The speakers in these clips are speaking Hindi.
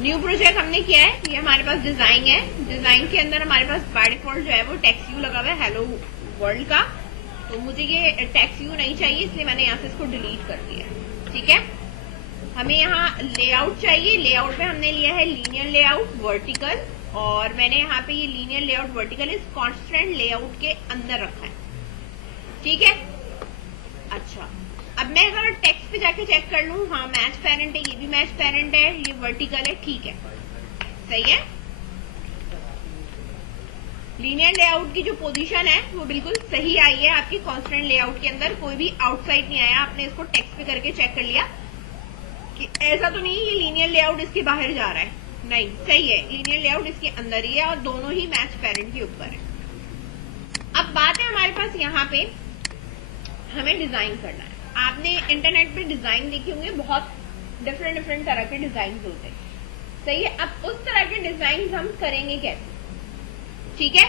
न्यू प्रोजेक्ट हमने किया है, ये हमारे पास डिजाइन है। डिजाइन के अंदर हमारे पास बाय डिफॉल्ट जो है वो टेक्स्ट व्यू लगा हुआ है हेलो वर्ल्ड का, तो मुझे ये टेक्स्ट व्यू नहीं चाहिए, इसलिए मैंने यहाँ से इसको डिलीट कर दिया। ठीक है, हमें यहाँ लेआउट चाहिए। लेआउट में हमने लिया है लीनियर लेआउट वर्टिकल, और मैंने यहाँ पे ये लीनियर लेआउट वर्टिकल इस कॉन्स्टेंट लेआउट के अंदर रखा है। ठीक है, अच्छा अब मैं अगर टेक्स्ट पे जाके चेक कर लूं, हाँ मैच पेरेंट है, ये भी मैच पेरेंट है, ये वर्टिकल है, ठीक है सही है। लीनियर लेआउट की जो पोजीशन है वो बिल्कुल सही आई है आपकी कांस्टेंट लेआउट के अंदर, कोई भी आउटसाइड नहीं आया। आपने इसको टेक्स्ट पे करके चेक कर लिया कि ऐसा तो नहीं ये लीनियर लेआउट इसके बाहर जा रहा है, नहीं सही है, लीनियर लेआउट इसके अंदर ही है और दोनों ही मैच पेरेंट के ऊपर है। अब बात है हमारे पास यहाँ पे हमें डिजाइन करना है। आपने इंटरनेट पे डिजाइन देखे होंगे, बहुत डिफरेंट तरह के डिजाइन होते हैं, सही है। अब उस तरह के डिजाइन हम करेंगे कैसे? ठीक है,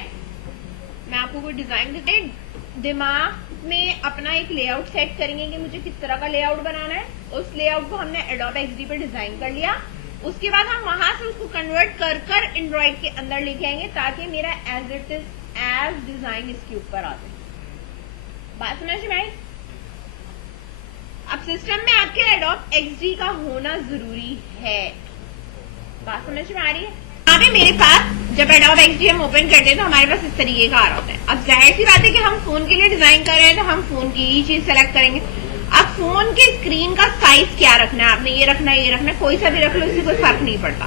मैं आपको कोई डिजाइन देते हैं, दिमाग में अपना एक लेआउट सेट करेंगे कि मुझे किस तरह का लेआउट बनाना है। उस लेआउट को हमने एडोबे एक्सडी पे डिजाइन कर लिया, उसके बाद हम वहां से उसको कन्वर्ट कर एंड्रॉइड के अंदर लेके आएंगे ताकि मेरा as it is as design इसके ऊपर आ जाए। बात समझ में आई? अब सिस्टम में आपके एडोबे एक्सडी का होना जरूरी है, बात समझ में आ रही है? यहाँ पे मेरे पास जब एडोबे एक्सडी हम ओपन करते हैं तो हमारे पास इस तरीके का आ रहा होता है। अब जाहिर सी बात है कि हम फोन के लिए डिजाइन कर रहे हैं तो हम फोन की ही चीज सेलेक्ट करेंगे। अब फोन के स्क्रीन का साइज क्या रखना है, आपने ये रखना है, ये रखना है, कोई सा भी रख लो, इससे कोई फर्क नहीं पड़ता।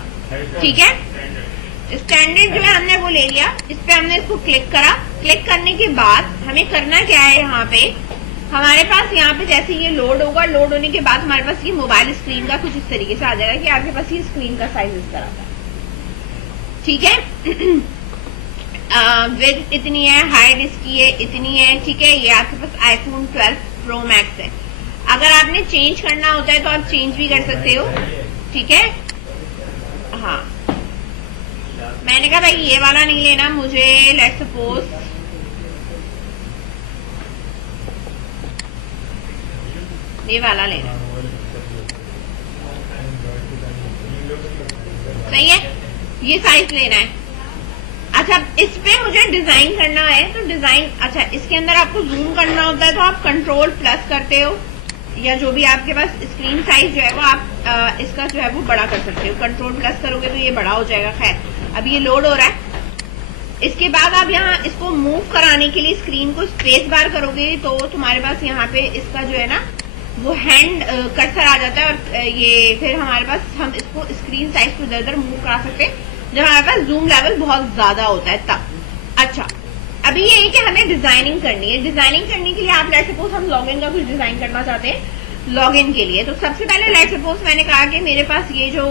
ठीक है, स्टैंडर्ड जो है हमने वो ले लिया, इस पे हमने इसको क्लिक करा। क्लिक करने के बाद हमें करना क्या है, यहाँ पे हमारे पास यहाँ पे जैसे ये लोड होगा, लोड होने के बाद हमारे पास ये मोबाइल स्क्रीन का कुछ इस तरीके से आ जाएगा कि आपके पास ये स्क्रीन का साइज इस तरह का। ठीक है, विड्थ इतनी है, हाइट इसकी है इतनी है। ठीक है, ये आपके पास आईफोन 12 प्रो मैक्स है। अगर आपने चेंज करना होता है तो आप चेंज भी कर सकते हो। ठीक है, हाँ मैंने कहा भाई ये वाला नहीं लेना मुझे, लेट्स सपोज ये वाला लेना, सही है, ये साइज लेना है। अच्छा, इस पे मुझे डिजाइन करना है तो डिजाइन, अच्छा इसके अंदर आपको जूम करना होता है तो आप कंट्रोल प्लस करते हो, या जो भी आपके पास स्क्रीन साइज जो है वो आप इसका जो है वो बड़ा कर सकते हो। कंट्रोल प्लस करोगे तो ये बड़ा हो जाएगा। खैर, अब ये लोड हो रहा है। इसके बाद आप यहाँ इसको मूव कराने के लिए स्क्रीन को स्पेस बार करोगे तो तुम्हारे पास यहाँ पे इसका जो है ना वो हैंड कर्सर आ जाता है, और ये फिर हमारे पास हम इसको स्क्रीन साइज को इधर उधर मूव करा सकते हैं जब हमारे पास जूम लेवल बहुत ज्यादा होता है तब। अच्छा, अभी ये है कि हमें डिजाइनिंग करनी है। डिजाइनिंग करने के लिए आप लेट सपोज हम लॉगिन का कुछ डिजाइन करना चाहते हैं। लॉगिन के लिए तो सबसे पहले लेट सपोज मैंने कहा कि मेरे पास ये जो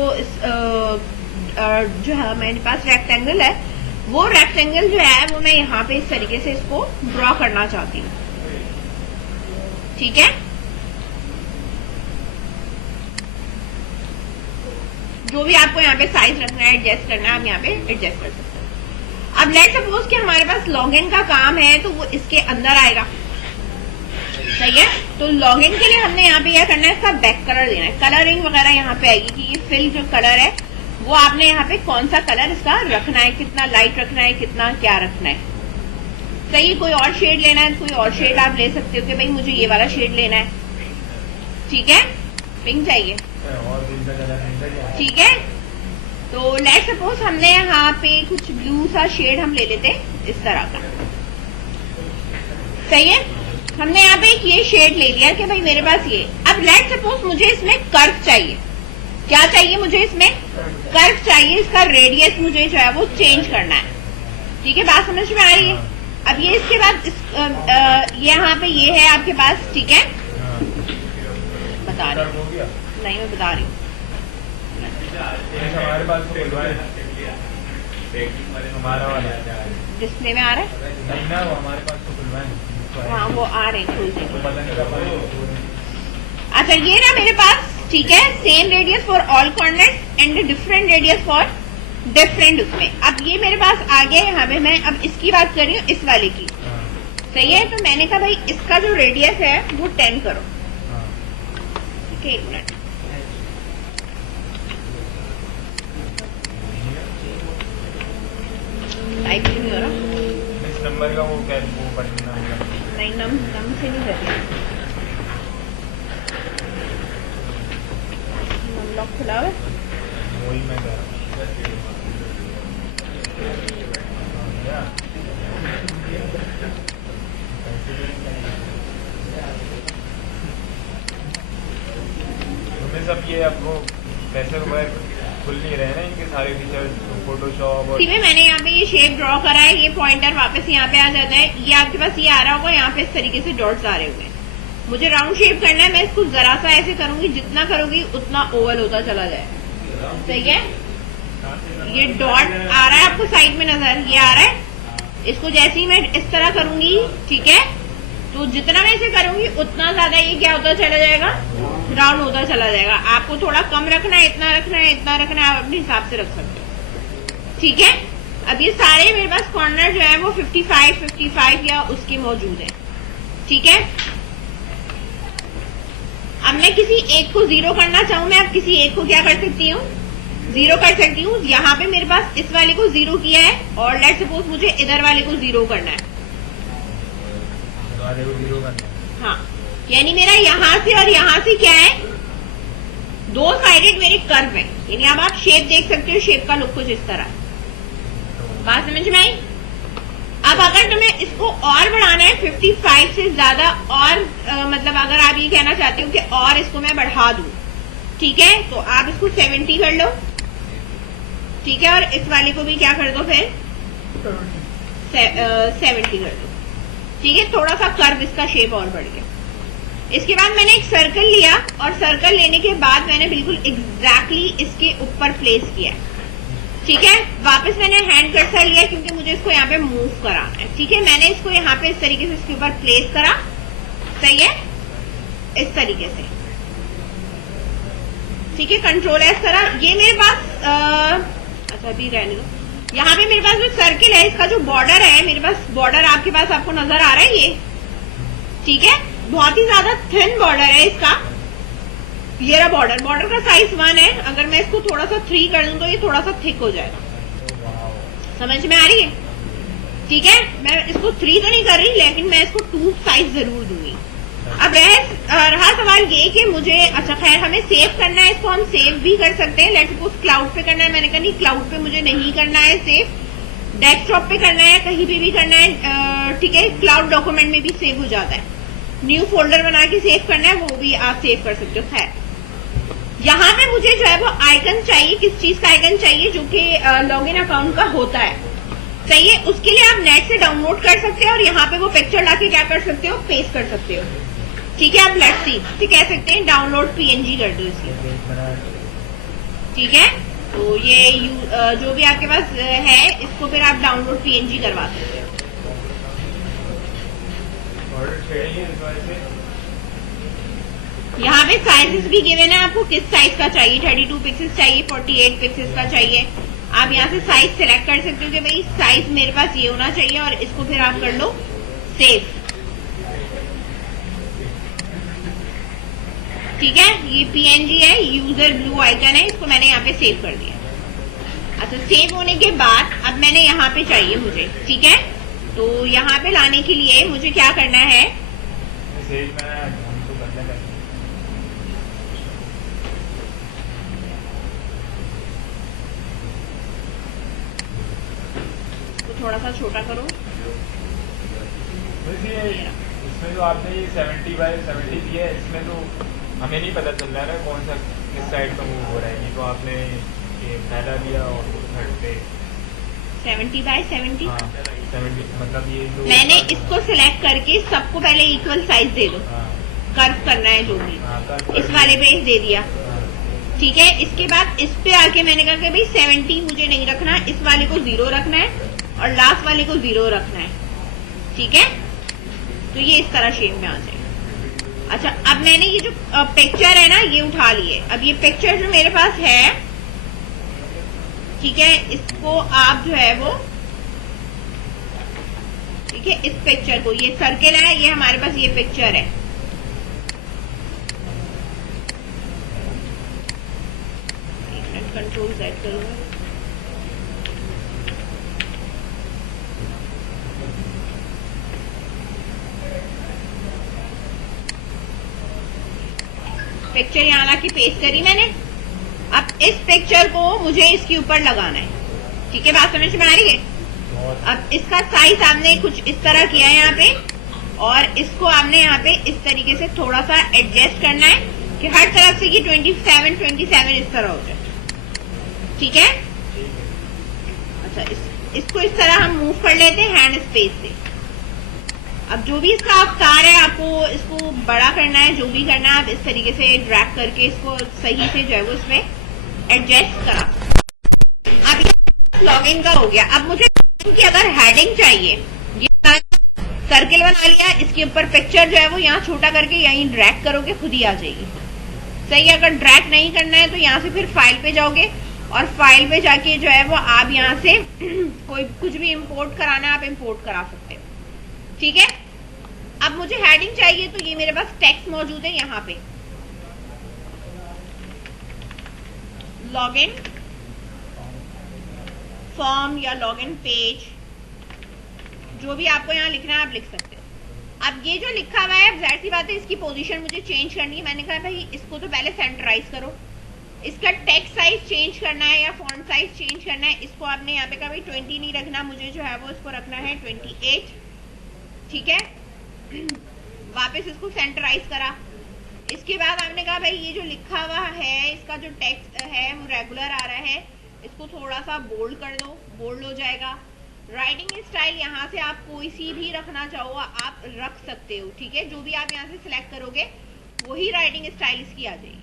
है मेरे पास रेक्टेंगल है, वो रेक्टेंगल जो है वो मैं यहाँ पे इस तरीके से इसको ड्रॉ करना चाहती हूँ। ठीक है, जो भी आपको यहाँ पे साइज रखना है, एडजस्ट करना है, आप यहाँ पे एडजस्ट कर सकते हैं। अब लेट सपोज कि हमारे पास लॉगिन का काम है तो वो इसके अंदर आएगा, सही है। तो लॉगिन के लिए हमने यहाँ पे यह करना है, इसका बैक कलर देना है, कलरिंग वगैरह यहाँ पे आएगी कि ये फिल जो कलर है वो आपने यहाँ पे कौन सा कलर इसका रखना है, कितना लाइट रखना है, कितना क्या रखना है, सही। कोई और शेड लेना है, कोई और शेड आप ले सकते हो कि भाई मुझे ये वाला शेड लेना है। ठीक है, पिंक चाहिए, ठीक है। तो लेट सपोज हमने यहाँ पे कुछ ब्लू सा शेड हम ले लेते इस तरह का, सही है। हमने यहाँ पे एक ये शेड ले लिया कि भाई मेरे पास ये। अब लेट सपोज मुझे इसमें कर्व चाहिए, क्या चाहिए मुझे इसमें कर्व चाहिए, इसका रेडियस मुझे जो है वो चेंज करना है। ठीक है, बात समझ में आ रही है? अब ये इसके बाद यहाँ पे ये है आपके पास, ठीक है, बता रही हूँ, नहीं मैं बता रही हूँ। हमारे पास डिस्प्ले में आ रहा है, नहीं ना, वो हमारे पास तो खुलवा है। हाँ वो आ रहे हैं। अच्छा, ये ना मेरे पास, ठीक है, same radius for all corners and different radius for different उसमें। अब ये मेरे पास आ गया यहाँ पे, मैं अब इसकी बात कर रही हूँ, इस वाले की, सही है। तो मैंने कहा भाई इसका जो रेडियस है वो 10 करो। ठीक है, एक मिनट, टाइप क्यों नहीं हो रहा? इस नंबर का वो क्या वो पढ़ना है? नहीं, नम से नहीं कर रही। नम लॉक खुला हुआ है। वही मैं कह रहा हूँ। सब ये आपको पैसे वगैरह खुल नहीं रहे ना इनके सारे फीचर्स, फोटोशॉप और में मैंने यहाँ पे ये शेप ड्रॉ करा है, ये पॉइंटर वापस यहाँ पे आ जाता है, ये आपके पास ये आ रहा होगा, यहाँ पे इस तरीके से डॉट्स आ रहे होंगे। मुझे राउंड शेप करना है, मैं इसको जरा सा ऐसे करूंगी, जितना करूंगी उतना ओवल होता चला जाएगा। सही है? ये डॉट आ रहा है आपको साइड में नजर, ये आ रहा है। इसको जैसे ही मैं इस तरह करूंगी, ठीक है, तो जितना मैं इसे करूंगी उतना ज्यादा ये क्या होता चला जाएगा, राउंड होता चला जाएगा। आपको थोड़ा कम रखना है, इतना रखना है, इतना रखना है, आप अपने हिसाब से रख सकते हो। ठीक है, अब ये सारे मेरे पास कॉर्नर जो है वो 55 या उसके मौजूद है। ठीक है, अब मैं किसी एक को जीरो करना चाहूं, मैं अब किसी एक को क्या कर सकती हूँ, जीरो कर सकती हूँ। यहाँ पे मेरे पास इस वाले को जीरो किया है, और लेट्स सपोज मुझे इधर वाले को जीरो करना है। हाँ, यानी मेरा यहाँ से और यहाँ से क्या है, दो साइडेड मेरे कर्व है। यानी अब आप शेप देख सकते हो, शेप का लुक कुछ इस तरह। बात समझ में आई? अब अगर तुम्हें इसको और बढ़ाना है 55 से ज्यादा, और मतलब अगर आप ये कहना चाहते हो कि और इसको मैं बढ़ा दूं, ठीक है, तो आप इसको 70 कर लो। ठीक है, और इस वाले को भी क्या कर दो फिर 70 कर दो। ठीक है, थोड़ा सा कर्व इसका शेप और बढ़ गया। इसके बाद मैंने एक सर्कल लिया, और सर्कल लेने के बाद मैंने बिल्कुल एग्जैक्टली इसके ऊपर प्लेस किया। ठीक है, वापस मैंने हैंड कर्सर लिया क्योंकि मुझे इसको यहाँ पे मूव कराना है। ठीक है, मैंने इसको यहाँ पे इस तरीके से इसके ऊपर प्लेस करा। सही है, इस तरीके से। ठीक है, कंट्रोल है इस तरह। ये मेरे पास अच्छा अभी रहने दो। यहाँ पे मेरे पास जो सर्किल है, इसका जो बॉर्डर है, मेरे पास बॉर्डर आपके पास आपको नजर आ रहा है ये। ठीक है, बहुत ही ज्यादा थिन बॉर्डर है इसका। ये रहा बॉर्डर, बॉर्डर का साइज 1 है। अगर मैं इसको थोड़ा सा 3 कर दूं तो ये थोड़ा सा थिक हो जाएगा। समझ में आ रही है? ठीक है, मैं इसको 3 तो नहीं कर रही, लेकिन मैं इसको 2 साइज जरूर दूंगी। अब रहा सवाल ये कि मुझे, अच्छा खैर, हमें सेव करना है, इसको हम सेव भी कर सकते हैं। लेट्स सपोज क्लाउड पे करना है, मैंने कहा नहीं क्लाउड पे मुझे नहीं करना है सेव, डेस्कटॉप पे करना है, कहीं पे भी करना है। ठीक है, क्लाउड डॉक्यूमेंट में भी सेव हो जाता है। न्यू फोल्डर बना के सेव करना है, वो भी आप सेव कर सकते हो। खैर, यहाँ पे मुझे जो है वो आइकन चाहिए। किस चीज का आइकन चाहिए? जो कि लॉगिन अकाउंट का होता है। सही है, उसके लिए आप नेट से डाउनलोड कर सकते हो, और यहाँ पे वो पिक्चर लाके क्या कर सकते हो, पेस्ट कर सकते हो। ठीक है, आप लेट्स सी कह सकते हैं डाउनलोड पीएनजी कर दो इसकी। ठीक है, तो ये जो भी आपके पास है, इसको फिर आप डाउनलोड पीएनजी करवा सकते हो। यहाँ पे साइजेस भी गिवन है आपको, किस साइज का चाहिए, 32 पिक्सेस चाहिए, 48 पिक्सेस का चाहिए। आप यहाँ से साइज सिलेक्ट कर सकते हो कि भाई साइज मेरे पास ये होना चाहिए, और इसको फिर आप कर लो सेव। ठीक है, ये पीएनजी है, यूजर ब्लू आइकन है, इसको मैंने यहाँ पे सेव कर दिया। अच्छा, सेव होने के बाद अब मैंने यहाँ पे चाहिए मुझे। ठीक है, तो यहाँ पे लाने के लिए मुझे क्या करना है, तो थोड़ा सा छोटा करो। इसमें जो आपने ये 70 बाय 70 दिया है, इसमें तो हमें नहीं पता चल रहा है कौन सा किस साइड का मूव हो रहा है। ये तो आपने ये पहला दिया और थर्ड पे 70 बाय 70। हाँ, 70 मतलब ये जो मैंने इसको सिलेक्ट करके सबको पहले इक्वल साइज दे दो। कर्व करना है जो भी, इस वाले पे दे दिया। ठीक है, इसके बाद इस पे आके मैंने कहा कि भाई 70 मुझे नहीं रखना, इस वाले को 0 रखना है, और लास्ट वाले को 0 रखना है। ठीक है, तो ये इस तरह शेप में आ जाए। अच्छा, अब मैंने ये जो पिक्चर है ना, ये उठा लिए। अब ये पिक्चर जो मेरे पास है, ठीक है, इसको आप जो है वो, ठीक है, इस पिक्चर को, ये सर्किल है, ये हमारे पास ये पिक्चर है। कंट्रोल सेट करूंगा। पिक्चर यहाँ ला के पेस्ट करी मैंने। अब इस पिक्चर को मुझे इसके ऊपर लगाना है, ठीक है, बात समझ में आ रही है। अब इसका साइज आपने कुछ इस तरह किया है यहाँ पे, और इसको आपने यहाँ पे इस तरीके से थोड़ा सा एडजस्ट करना है कि हर तरफ से कि 27 इस तरह हो जाए, ठीक है। अच्छा, इसको इस तरह हम मूव कर लेते हैं हैंड स्पेस से। अब जो भी इसका अवतार है, आपको इसको बड़ा करना है, जो भी करना है आप इस तरीके से ड्रैग करके इसको सही से जो है वो इसमें एडजस्ट करा। अब लॉगिन का हो गया। अब मुझे की अगर हेडिंग चाहिए, ये सर्किल बना लिया, इसके ऊपर पिक्चर जो है वो यहाँ छोटा करके यहीं ड्रैग करोगे, खुद ही आ जाएगी। सही, अगर ड्रैग नहीं करना है तो यहाँ से फिर फाइल पे जाओगे और फाइल पे जाके जो है वो आप यहाँ से कोई कुछ भी इंपोर्ट कराना है आप इंपोर्ट करा सकते हो, ठीक है। अब मुझे हेडिंग चाहिए तो ये मेरे पास टेक्स्ट मौजूद है यहाँ पे, लॉगिन फॉर्म या लॉगिन पेज, जो भी आपको यहाँ लिखना है आप लिख सकते हो। अब ये जो लिखा हुआ है, जाहिर सी बात है इसकी पोजीशन मुझे चेंज करनी है। मैंने कहा भाई इसको तो पहले सेंटराइज करो, इसका टेक्स्ट साइज चेंज करना है या फॉन्ट साइज चेंज करना है। इसको आपने यहाँ पे कहा भाई 20 नहीं रखना, मुझे जो है वो इसको रखना है 28, ठीक है। वापस इसको सेंटराइज करा। इसके बाद आपने कहा भाई ये जो लिखा हुआ है, इसका जो टेक्स्ट है वो रेगुलर आ रहा है, इसको थोड़ा सा बोल्ड कर दो, बोल्ड हो जाएगा। राइटिंग स्टाइल यहाँ से आप कोई सी भी रखना चाहो आप रख सकते हो, ठीक है। जो भी आप यहाँ से सिलेक्ट करोगे वही राइटिंग स्टाइल इसकी आ जाएगी।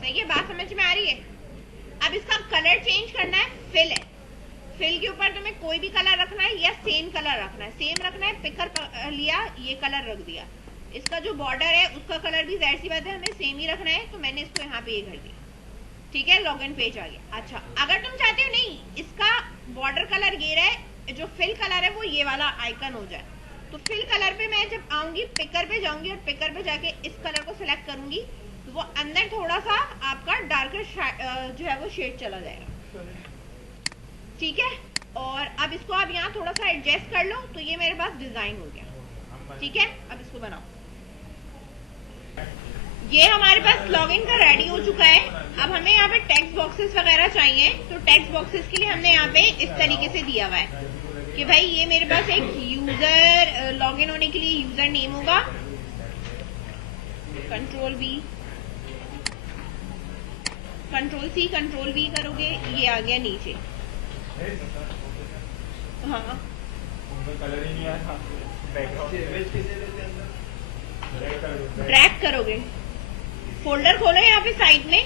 सही है, बात समझ में आ रही है। अब इसका कलर चेंज करना है, फिल है, फिल के ऊपर तुम्हें कोई भी कलर रखना है या सेम कलर रखना है। सेम रखना है, पिकर लिया, ये कलर रख दिया। इसका जो बॉर्डर है उसका कलर भी जाहिर सी बात है हमें सेम ही रखना है, तो मैंने इसको यहाँ पे ये कर दिया, ठीक है। लॉगिन पेज आ गया। अच्छा, अगर तुम चाहते हो नहीं इसका बॉर्डर कलर ये रहे, जो फिल कलर है वो ये वाला आइकन हो जाए, तो फिल कलर पे मैं जब आऊंगी पिकर पे जाऊंगी और पिकर पे जाके इस कलर को सिलेक्ट करूंगी तो वो अंदर थोड़ा सा आपका डार्कर जो है वो शेड चला जाएगा, ठीक है। और अब इसको आप यहाँ थोड़ा सा एडजस्ट कर लो तो ये मेरे पास डिजाइन हो गया, ठीक है। अब इसको बनाओ। ये हमारे पास लॉगिन का रेडी हो चुका है। अब हमें यहाँ पे टेक्स्ट बॉक्सेस वगैरह चाहिए, तो टेक्स्ट बॉक्सेस के लिए हमने यहाँ पे इस तरीके से दिया हुआ है कि भाई ये मेरे पास एक यूजर लॉगिन होने के लिए यूजर नेम होगा, कंट्रोल सी कंट्रोल वी करोगे, ये आ गया नीचे। हाँ, कलर ही नहीं आया, ड्रैग करोगे, फोल्डर खोलो यहाँ पे साइड में,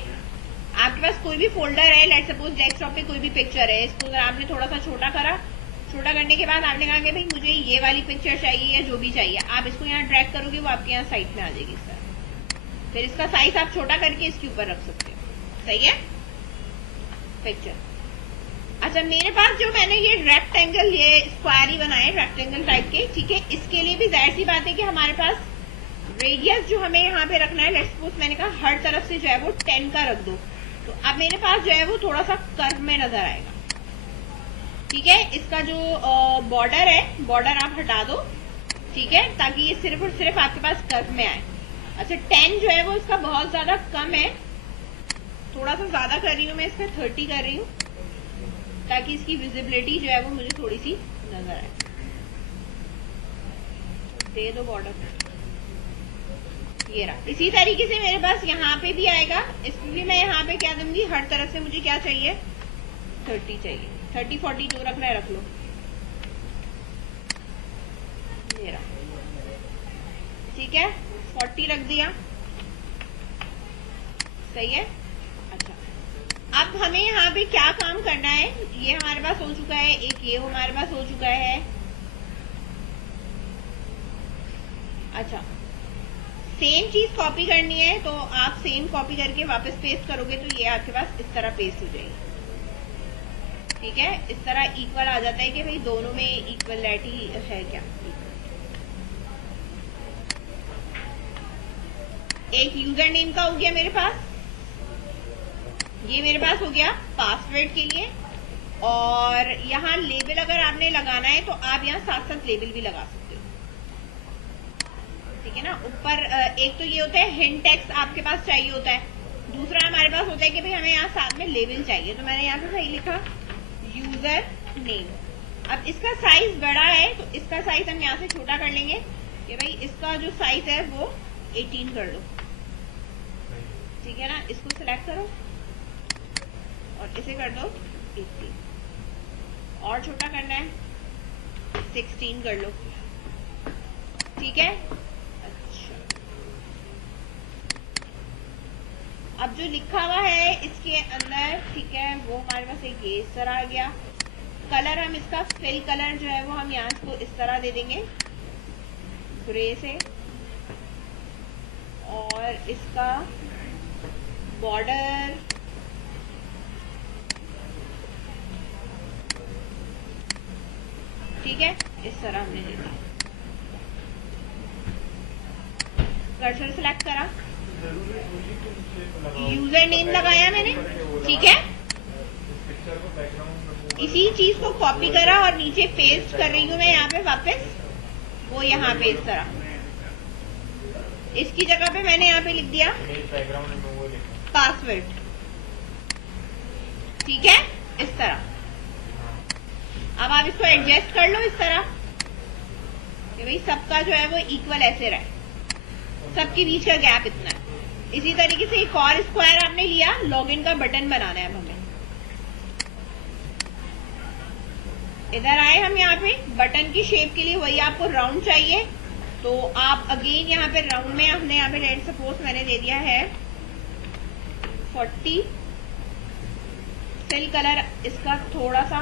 आपके पास कोई भी फोल्डर है, लेट्स सपोज डेस्कटॉप पे कोई भी पिक्चर है, इसको अगर आपने थोड़ा सा छोटा करा, छोटा करने के बाद आपने कहा कि भाई मुझे ये वाली पिक्चर चाहिए या जो भी चाहिए, आप इसको यहाँ ड्रैग करोगे, वो आपके यहाँ साइड में आ जाएगी इस तरह। फिर इसका साइज आप छोटा करके इसके ऊपर रख सकते हो, सही है पिक्चर। अच्छा, मेरे पास जो मैंने ये रेक्टेंगल, ये स्क्वायर ही बनाए रेक्टेंगल टाइप के, ठीक है। इसके लिए भी जाहिर सी बात है कि हमारे पास रेडियस जो हमें यहाँ पे रखना है, लेट्स सपोज मैंने कहा हर तरफ से जो है वो 10 का रख दो, तो अब मेरे पास जो है वो थोड़ा सा कर्व में नजर आएगा, ठीक है। इसका जो बॉर्डर है, बॉर्डर आप हटा दो, ठीक है, ताकि ये सिर्फ और सिर्फ आपके पास कर्व में आए। अच्छा, 10 जो है वो इसका बहुत ज्यादा कम है, थोड़ा सा ज्यादा कर रही हूँ मैं, इसका 30 कर रही हूँ, ताकि इसकी विजिबिलिटी जो है वो मुझे थोड़ी सी नजर आए। दे दो बॉर्डर, ये रहा। इसी तरीके से मेरे पास यहाँ पे भी आएगा, इसमें भी मैं यहाँ पे क्या दूंगी, हर तरफ से मुझे क्या चाहिए, 30 चाहिए, 30 40 जो रखना है रख लो, ये रहा, ठीक है। 40 रख दिया, सही है। अच्छा, अब हमें यहाँ पे क्या काम करना है, ये हमारे पास हो चुका है, एक ये हमारे पास हो चुका है। अच्छा, सेम चीज कॉपी करनी है, तो आप सेम कॉपी करके वापस पेस्ट करोगे तो ये आपके पास इस तरह पेस्ट हो जाएगी, ठीक है। इस तरह इक्वल आ जाता है कि भाई दोनों में इक्वलिटी है क्या। एक यूजर नेम का हो गया मेरे पास, ये मेरे पास हो गया पासवर्ड के लिए, और यहाँ लेबल अगर आपने लगाना है तो आप यहाँ साथ साथ लेबल भी लगा सकते हो, ठीक है ना। ऊपर एक तो ये होता है हिंट टेक्स्ट आपके पास चाहिए होता है, दूसरा हमारे पास होता है कि भाई हमें यहाँ साथ में लेबल चाहिए, तो मैंने यहाँ पे सही लिखा यूजर नेम। अब इसका साइज बड़ा है तो इसका साइज हम यहाँ से छोटा कर लेंगे कि भाई इसका जो साइज है वो 18 कर लो, ठीक है ना। इसको सिलेक्ट करो और इसे कर दो 18, और छोटा करना है 16 कर लो, ठीक है। अच्छा, अब जो लिखा हुआ है इसके अंदर, ठीक है, वो हमारे पास एक ये इस तरह आ गया। कलर हम इसका फिल कलर जो है वो हम यहाँ इसको इस तरह दे देंगे ग्रे से, और इसका बॉर्डर ठीक है इस तरह हमने दे दिया। कर्सर सिलेक्ट करा, यूजर नेम लगाया मैंने, ठीक है। इसी चीज को कॉपी करा और नीचे पेस्ट कर रही हूँ मैं यहाँ पे वापस, वो यहाँ पे इस तरह, इसकी जगह पे मैंने यहाँ पे लिख दिया पासवर्ड, ठीक है इस तरह। अब आप इसको एडजस्ट कर लो इस तरह कि भाई सबका जो है वो इक्वल ऐसे रहे, सबके बीच का गैप इतना है। इसी तरीके से एक और स्क्वायर आपने लिया, लॉगिन का बटन बनाना है अब हमें। इधर आए हम यहाँ पे बटन की शेप के लिए, वही आपको राउंड चाहिए तो आप अगेन यहाँ पे राउंड में हमने यहाँ पे रेड सपोज मैंने दे दिया है 40, फिल कलर इसका थोड़ा सा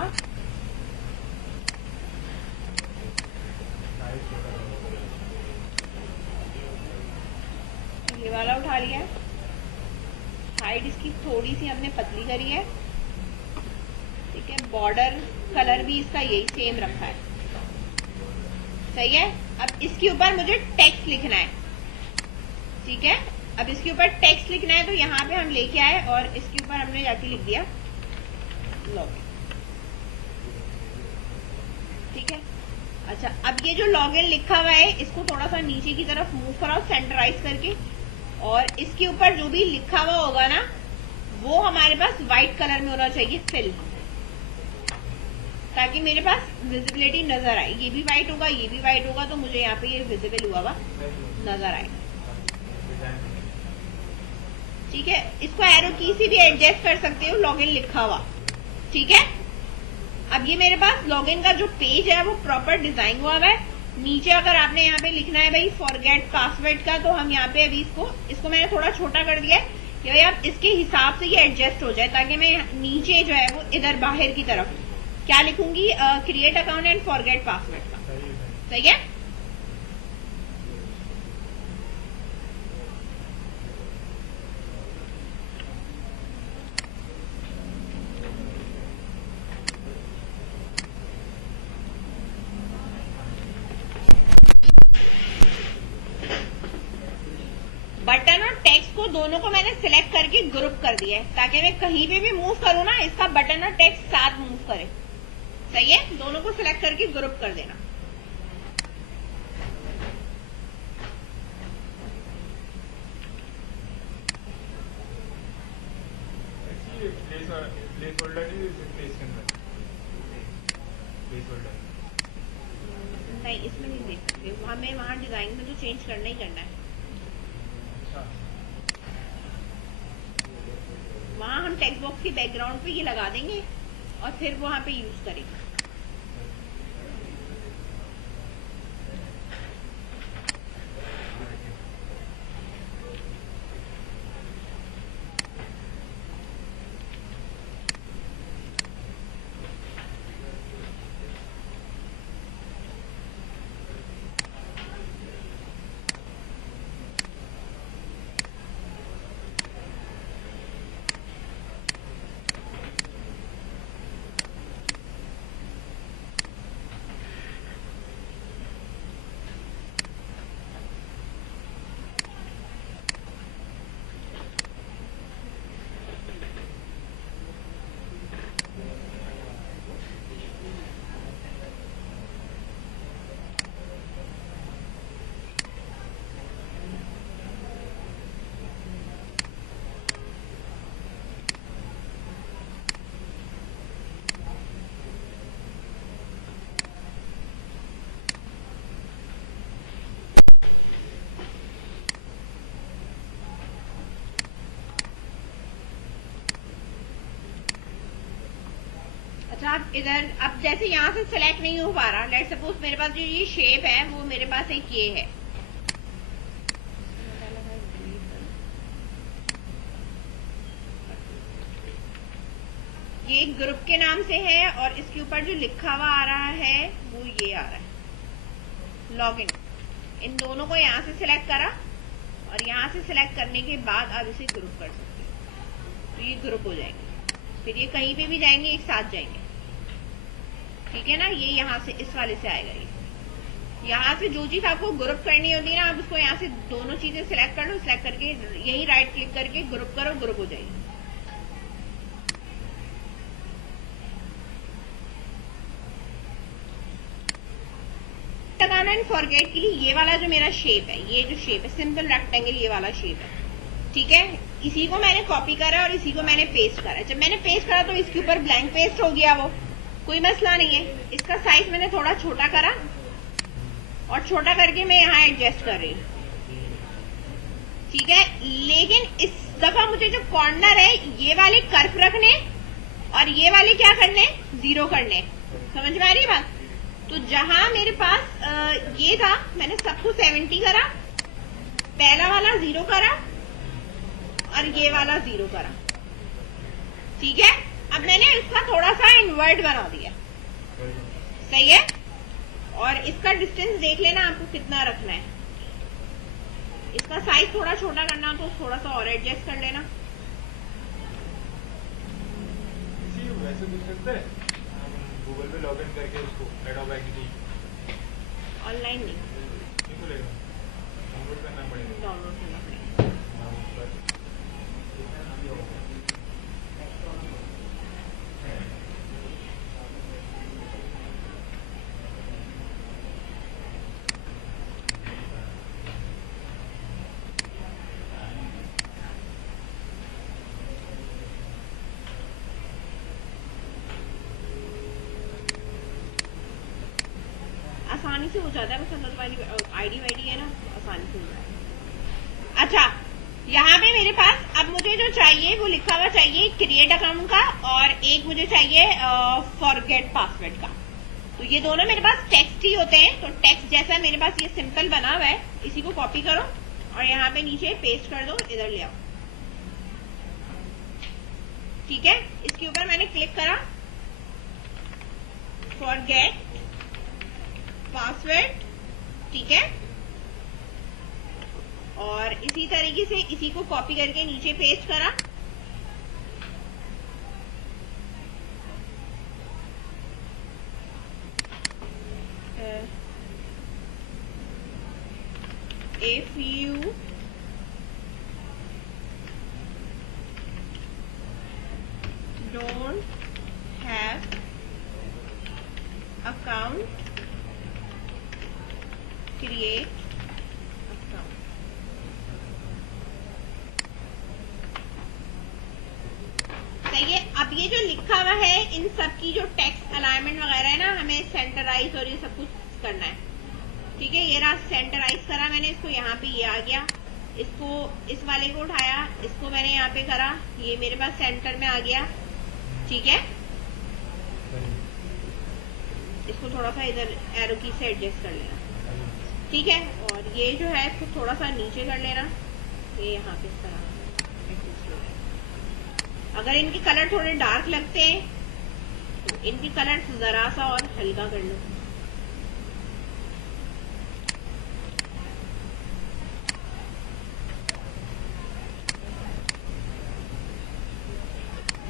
ये वाला उठा लिया है, हाइट इसकी थोड़ी सी हमने पतली करी है, ठीक है। बॉर्डर कलर भी इसका यही सेम रखा है, सही है। अब इसके ऊपर मुझे टेक्स्ट लिखना है, ठीक है। अब इसके ऊपर टेक्स्ट लिखना है तो यहाँ पे हम लेके आए और इसके ऊपर हमने जाके लिख दिया लॉगिन, ठीक है। अच्छा, अब ये जो लॉगिन लिखा हुआ है इसको थोड़ा सा नीचे की तरफ मूव कराओ सेंटराइज करके, और इसके ऊपर जो भी लिखा हुआ होगा ना वो हमारे पास व्हाइट कलर में होना चाहिए फिल, ताकि मेरे पास विजिबिलिटी नजर आए। ये भी व्हाइट होगा, ये भी व्हाइट होगा, तो मुझे यहाँ पे ये विजिबल हुआ हुआ नजर आएगा, ठीक है। इसको एरो की से भी एडजस्ट कर सकते हो, लॉगिन लिखा हुआ, ठीक है। अब ये मेरे पास लॉगिन का जो पेज है वो प्रॉपर डिजाइन हुआ है। नीचे अगर आपने यहाँ पे लिखना है भाई फॉरगेट पासवर्ड का, तो हम यहाँ पे अभी इसको मैंने थोड़ा छोटा कर दिया है कि भाई आप इसके हिसाब से ये एडजस्ट हो जाए, ताकि मैं नीचे जो है वो इधर बाहर की तरफ क्या लिखूंगी, create account and forget password का, सही है। बटन और टेक्स्ट को दोनों को मैंने सिलेक्ट करके ग्रुप कर दिया है, ताकि मैं कहीं पे भी मूव करूँ ना इसका बटन और टेक्स्ट साथ मूव करे, सही है। दोनों को सिलेक्ट करके ग्रुप कर देना। नहीं, इसमें नहीं देख सकते, हमें वहां डिजाइन में तो चेंज करना ही करना है। वहां हम टेक्स्ट बॉक्स के बैकग्राउंड पे ये लगा देंगे और फिर वहां पे यूज करेंगे। इधर अब जैसे यहाँ से सिलेक्ट नहीं हो पा रहा, लेट सपोज मेरे पास जो ये शेप है वो मेरे पास एक ये है, ये ग्रुप के नाम से है और इसके ऊपर जो लिखा हुआ आ रहा है वो ये आ रहा है लॉगिन। इन दोनों को यहाँ से सिलेक्ट करा और यहाँ से सिलेक्ट करने के बाद आप इसे ग्रुप कर सकते हो, तो ये ग्रुप हो जाएंगे, फिर ये कहीं पे भी जाएंगे एक साथ जाएंगे, ठीक है ना। ये यहाँ से इस वाले से आएगा, ये यहाँ से जो चीज आपको ग्रुप करनी होती है ना, आप उसको यहाँ से दोनों चीजें सिलेक्ट कर लो, सिलेक्ट करके यही राइट क्लिक करके ग्रुप करो, ग्रुप हो जाएगी। लगाना एंड फॉरगेट के लिए ये वाला जो मेरा शेप है, ये जो शेप है सिंपल रेक्टेंगल, ये वाला शेप है, ठीक है। इसी को मैंने कॉपी करा और इसी को मैंने पेस्ट करा। जब मैंने पेस्ट करा तो इसके ऊपर ब्लैंक पेस्ट हो गया, वो कोई मसला नहीं है। इसका साइज मैंने थोड़ा छोटा करा और छोटा करके मैं यहाँ एडजस्ट कर रही हूँ, ठीक है। लेकिन इस दफा मुझे जो कॉर्नर है ये वाले कर्व रखने और ये वाले क्या करने, जीरो करने, समझ में आ रही है बात। तो जहां मेरे पास ये था मैंने सबको 70 करा, पहला वाला 0 करा और ये वाला 0 करा, ठीक है। अब मैंने इसका थोड़ा सा इन्वर्ट बना दिया, सही है। और इसका डिस्टेंस देख लेना आपको कितना रखना है, इसका साइज थोड़ा छोटा करना हो तो थोड़ा सा और एडजस्ट कर लेना। वैसे कुछ सकते हैं गूगल पे लॉग इन करके उसको एडोब एक्सडी ऑनलाइन नहीं खुलेगा, डाउनलोड करना पड़ेगा, डाउनलोड करना पड़ेगा। आसानी से हो जाता है, बस अंदर वाली आईडी वाईडी है ना, आसानी से हो जाता है। अच्छा, यहाँ पे मेरे पास अब मुझे जो चाहिए वो लिखा हुआ चाहिए क्रिएट अकाउंट का और एक मुझे चाहिए फॉरगेट पासवर्ड का। तो ये दोनों मेरे पास टेक्स्ट ही होते हैं, तो टेक्स्ट जैसा मेरे पास ये सिंपल बना हुआ है, इसी को कॉपी करो और यहाँ पे नीचे पेस्ट कर दो, इधर ले आओ, ठीक है। इसके ऊपर मैंने क्लिक करा फॉरगेट पासवर्ड, ठीक है। और इसी तरीके से इसी को कॉपी करके नीचे पेस्ट करा, if you don't have account create account, सही है। अब ये जो लिखा हुआ है इन सब की जो टेक्स्ट अलाइनमेंट वगैरह है ना, हमें सेंटराइज और ये सब कुछ करना है, ठीक है। ये रहा सेंटराइज करा मैंने, इसको यहाँ पे ये आ गया, इसको इस वाले को उठाया, इसको मैंने यहाँ पे करा, ये मेरे पास सेंटर में आ गया, ठीक है। इसको थोड़ा सा इधर एरो की से एडजस्ट कर लेना, ठीक है। और ये जो है इसको थोड़ा सा नीचे कर लेना, ये यहाँ पे इस तरह एडजस्ट हो जाएगा। अगर इनके कलर थोड़े डार्क लगते हैं तो इनके कलर जरा सा और हल्का कर लो,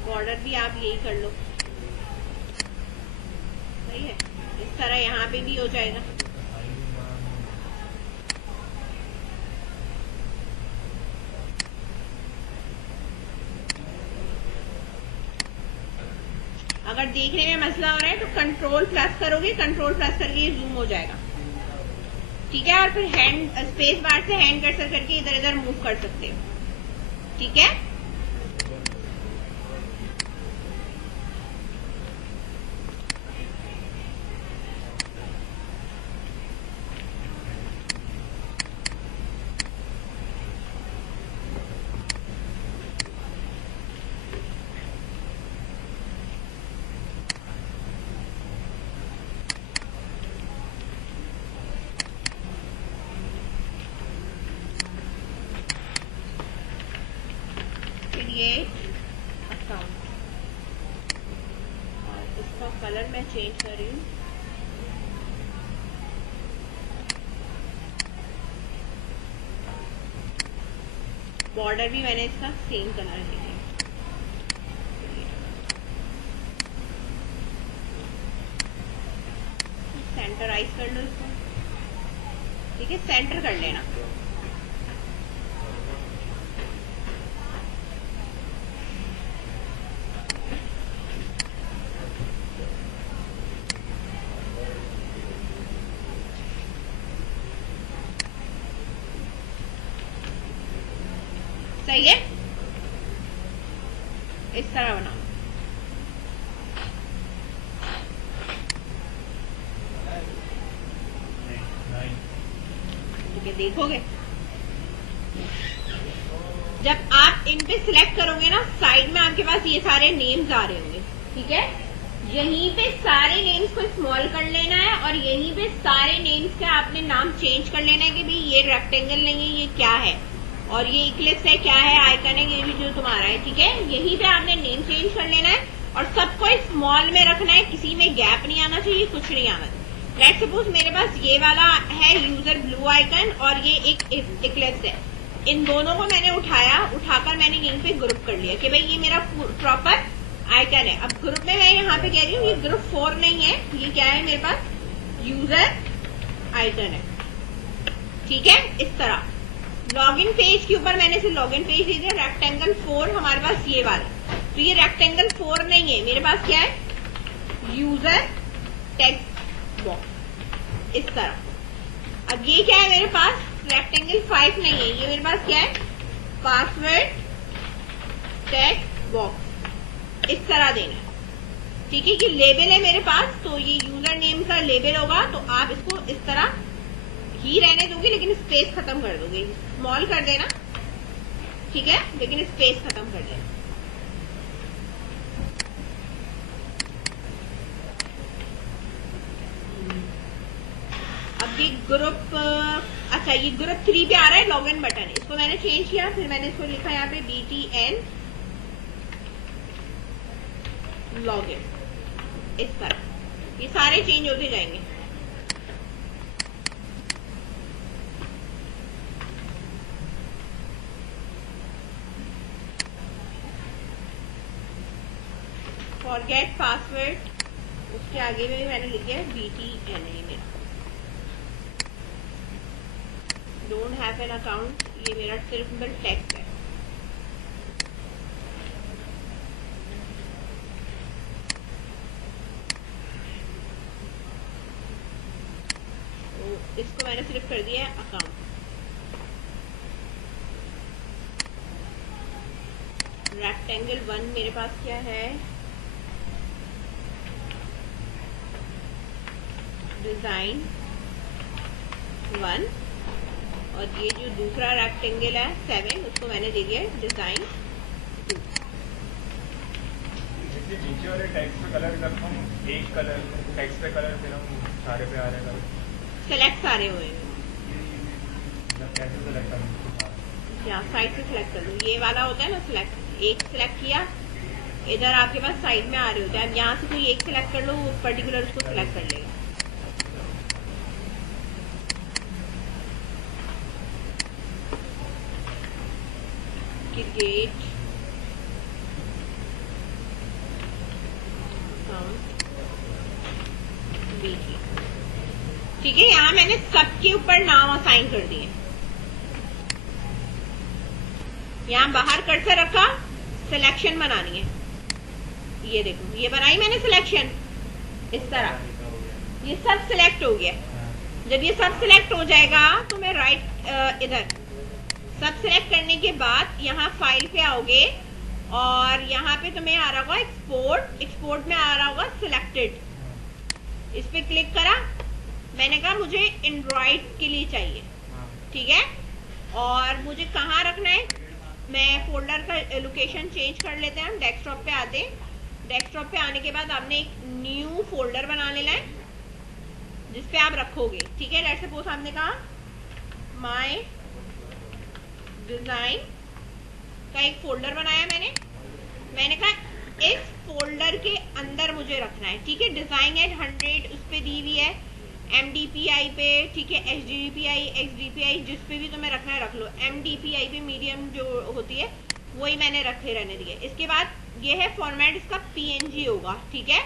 बॉर्डर भी आप यही कर लो, सही है। इस तरह यहाँ पे भी हो जाएगा। अगर देखने में मसला हो रहा है तो कंट्रोल प्लस करोगे, कंट्रोल प्लस करके ये जूम हो जाएगा, ठीक है। और फिर हैंड स्पेस बार से हैंड कर्सर करके इधर इधर मूव कर सकते हो, ठीक है। फॉरगेट अकाउंट, और इसका कलर मैं चेंज कर रही हूँ। बॉर्डर भी मैंने इसका सेम कलर लिया है। सेंटराइज कर लो इसको, ठीक है, सेंटर कर लेना। सही है, इस तरह बनाओ। ठीक है, देखोगे जब आप इन पे सिलेक्ट करोगे ना, साइड में आपके पास ये सारे नेम्स आ रहे होंगे, ठीक है। यहीं पे सारे नेम्स को स्मॉल कर लेना है और यहीं पे सारे नेम्स का आपने नाम चेंज कर लेना है कि भाई ये रेक्टेंगल नहीं है, ये क्या है, और ये इक्लिप्स है, क्या है, आइकन है, ये भी जो तुम्हारा है, ठीक है। यहीं पे आपने नेम चेंज कर लेना है और सबको स्मॉल में रखना है, किसी में गैप नहीं आना चाहिए, कुछ नहीं आना। लेट्स सपोज मेरे पास ये वाला है यूजर ब्लू आइकन और ये एक इक्लिप्स है, इन दोनों को मैंने उठाकर मैंने यहीं पे ग्रुप कर लिया कि भाई ये मेरा प्रॉपर आइकन है। अब ग्रुप में मैं यहाँ पे कह रही हूँ ये ग्रुप 4 नहीं है, ये क्या है, मेरे पास यूजर आइकन है, ठीक है। इस तरह लॉगिन पेज के ऊपर मैंने इसे लॉगिन पेज दे दिया, रेक्टेंगल 4 हमारे पास ये वाला, तो ये रेक्टेंगल 4 नहीं है, मेरे पास क्या है, यूजर टेक्स्ट बॉक्स, इस तरह। अब ये क्या है, मेरे पास रेक्टेंगल 5 नहीं है, ये मेरे पास क्या है, पासवर्ड टेक्स्ट बॉक्स, इस तरह देना है, ठीक है। ये लेबल है मेरे पास, तो ये यूजर नेम का लेबल होगा, तो आप इसको इस तरह ही रहने दोगे, लेकिन स्पेस खत्म कर दोगे, स्मॉल कर देना, ठीक है, लेकिन स्पेस खत्म कर देना। अब ये ग्रुप, अच्छा ये ग्रुप 3 पे आ रहा है, लॉगिन बटन है, इसको मैंने चेंज किया, फिर मैंने इसको लिखा यहाँ पे BTN लॉगिन, इस तरह। ये सारे चेंज होते जाएंगे। फॉरगेट पासवर्ड, उसके आगे में भी मैंने लिखा है BTN में। डोंट हैव एन अकाउंट, ये मेरा सिर्फ टेक्स्ट है। तो इसको मैंने सिर्फ कर दिया है अकाउंट। रेक्टेंगल 1 मेरे पास क्या है, डिजाइन 1, और ये जो दूसरा रेक्टेंगल है 7, उसको मैंने दे दिया है डिजाइन 2। नीचे वाले टेक्स्ट पे कलर करता हूँ, एक कलर टेक्स्ट पे कलर फिर हम सारे पे आ रहे हैं, सेलेक्ट सारे हुए हैं, कैसे सेलेक्ट करूँ, यहाँ साइड से सिलेक्ट कर लो, ये वाला होता है ना सिलेक्ट, एक सिलेक्ट किया, इधर आपके पास साइड में आ रहे होते हैं, अब यहाँ से कोई एक सिलेक्ट कर लो, पर्टिकुलर उसको सिलेक्ट कर लेगा। क्रिएट BT, ठीक है। यहाँ मैंने सबके ऊपर नाम असाइन कर दिए, यहाँ बाहर कर्सर रखा, सिलेक्शन बनानी है, ये देखो ये बनाई मैंने सिलेक्शन, इस तरह ये सब सिलेक्ट हो गया। जब ये सब सिलेक्ट हो जाएगा तो मैं राइट इधर सब सिलेक्ट करने के बाद यहाँ फाइल पे आओगे और यहाँ पे तुम्हें आ रहा होगा एक्सपोर्ट, एक्सपोर्ट में आ रहा होगा सिलेक्टेड, इस पे क्लिक करा, मैंने कहा मुझे एंड्रॉइड के लिए चाहिए, ठीक है। और मुझे कहाँ रखना है, मैं फोल्डर का लोकेशन चेंज कर लेते हैं, हम डेस्कटॉप पे आते हैं। डेस्कटॉप पे आने के बाद आपने एक न्यू फोल्डर बना लेना है जिसपे आप रखोगे, ठीक है। लेट्स सपोज आपने कहा माय डिजाइन का एक फोल्डर बनाया मैंने कहा इस फोल्डर के अंदर मुझे रखना है, ठीक है। डिजाइन एट 100 उस पे दी हुई है, MDPI पे, ठीक है, HDPI, XDPI, जिस पे भी तुम्हें रखना है रख लो। MDPI पे मीडियम जो होती है वही मैंने रखे रहने दिए। इसके बाद ये है फॉर्मेट, इसका PNG होगा, ठीक है,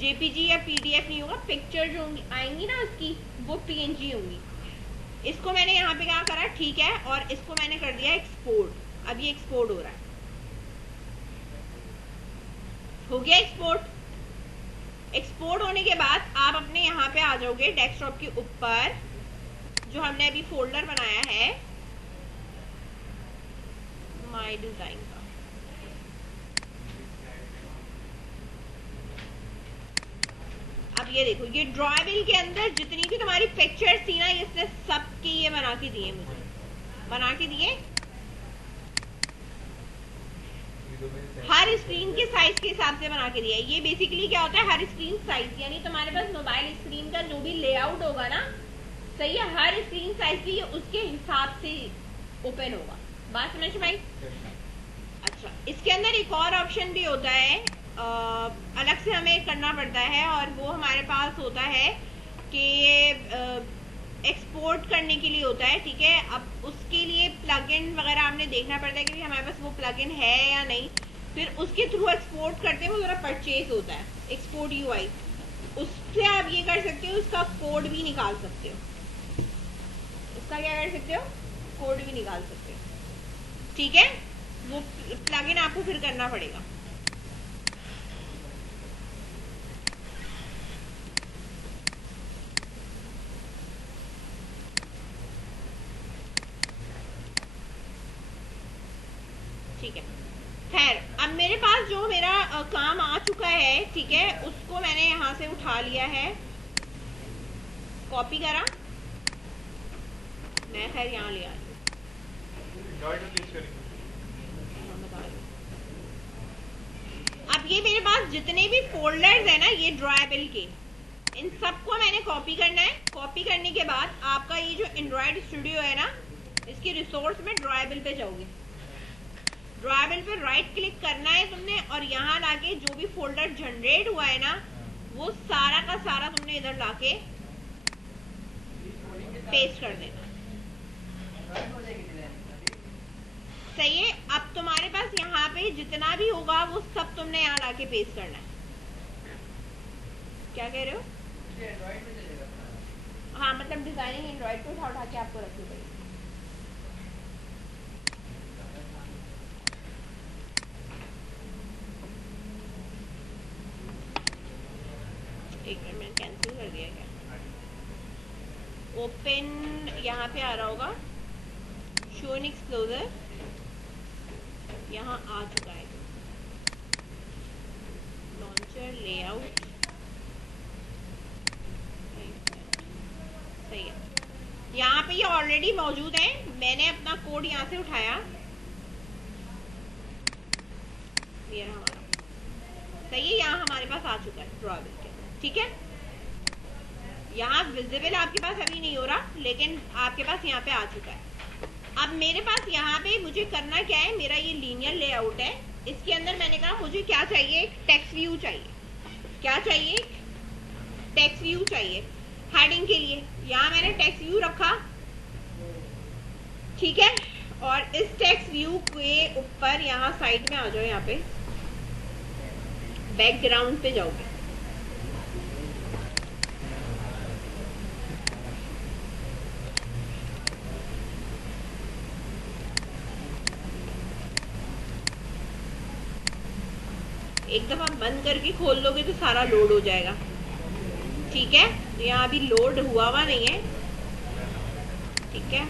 JPG या PDF नहीं होगा। पिक्चर जो आएंगी ना उसकी वो PNG होंगी। इसको मैंने यहाँ पे क्या करा, ठीक है, और इसको मैंने कर दिया एक्सपोर्ट। अब ये एक्सपोर्ट हो रहा है, हो गया एक्सपोर्ट। एक्सपोर्ट होने के बाद आप अपने यहाँ पे आ जाओगे डेस्कटॉप के ऊपर, जो हमने अभी फोल्डर बनाया है माय डिजाइन का। अब ये देखो, ये ड्रॉएबल के अंदर जितनी भी तुम्हारी पिक्चर्स थी ना, इसने सबके ये बना के दिए, मुझे बना के दिए। हर स्क्रीन के साइज के हिसाब से बना के दिया। ये बेसिकली क्या होता है, हर स्क्रीन साइज, यानी तुम्हारे पास मोबाइल स्क्रीन का जो भी लेआउट होगा ना, सही है, हर स्क्रीन साइज भी उसके हिसाब से ओपन होगा। बात समझ में आई? अच्छा, इसके अंदर एक और ऑप्शन भी होता है, अलग से हमें करना पड़ता है, और वो हमारे पास होता है कि एक्सपोर्ट करने के लिए होता है, ठीक है। अब उसके लिए प्लगइन वगैरह आपने देखना पड़ता है कि हमारे पास वो प्लगइन है या नहीं, फिर उसके थ्रू एक्सपोर्ट करते हैं, वो जरा परचेज होता है, एक्सपोर्ट UI। उससे आप ये कर सकते हो, उसका कोड भी निकाल सकते हो। उसका क्या कर सकते हो, कोड भी निकाल सकते हो, ठीक है। वो प्लगइन आपको फिर करना पड़ेगा। ठीक है, खैर, अब मेरे पास जो मेरा काम आ चुका है, ठीक है, उसको मैंने यहाँ से उठा लिया है, कॉपी करा, मैं खैर यहाँ ले आई, बता रही हूँ। अब ये मेरे पास जितने भी फोल्डर्स है ना, ये ड्रॉएबल के, इन सबको मैंने कॉपी करना है। कॉपी करने के बाद आपका ये जो एंड्रॉइड स्टूडियो है ना, इसकी रिसोर्स में ड्रॉएबल पे जाओगे। ड्रॉएबल पे राइट क्लिक करना है तुमने, और यहाँ लाके जो भी फोल्डर जनरेट हुआ है ना, वो सारा का सारा तुमने इधर लाके पेस्ट कर देना। सही है। अब तुम्हारे पास यहाँ पे जितना भी होगा वो सब तुमने यहाँ लाके पेस्ट करना है। क्या कह रहे हो? हाँ, मतलब डिजाइनिंग एंड्रॉइड को उठा के आपको रखनी पड़ेगी। एक मिनट, मैंने कैंसिल कर दिया क्या? ओपन यहाँ पे आ रहा होगा, शो इन एक्सप्लोजर, यहाँ आ चुका है। लॉन्चर, लेआउट, सही है। यहाँ पे ये ऑलरेडी मौजूद है, मैंने अपना कोड यहाँ से उठाया, ये हमारा सही है, यहाँ हमारे पास आ चुका है ड्रॉएबल के, ठीक है। यहाँ विजिबल आपके पास अभी नहीं हो रहा, लेकिन आपके पास यहाँ पे आ चुका है। अब मेरे पास यहाँ पे मुझे करना क्या है, मेरा ये लीनियर लेआउट है, इसके अंदर मैंने कहा मुझे क्या चाहिए, एक टेक्स्ट व्यू चाहिए। क्या चाहिए? टेक्स्ट व्यू चाहिए हेडिंग के लिए। यहाँ मैंने टेक्स्ट व्यू रखा, ठीक है, और इस टेक्स्ट व्यू के ऊपर यहाँ साइड में आ जाओ, यहाँ पे बैकग्राउंड पे जाओगे। एक दफा बंद करके खोल लोगे तो सारा लोड हो जाएगा, ठीक है। तो यहाँ अभी लोड हुआ नहीं है, ठीक है।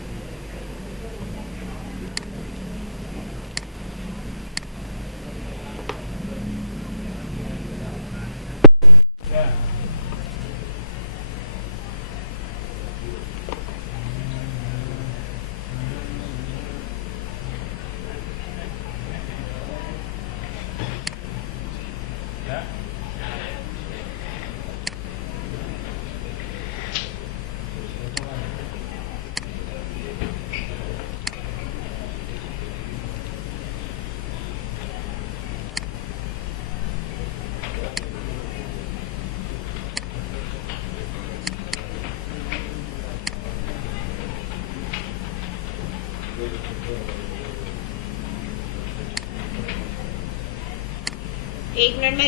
1 मिनट में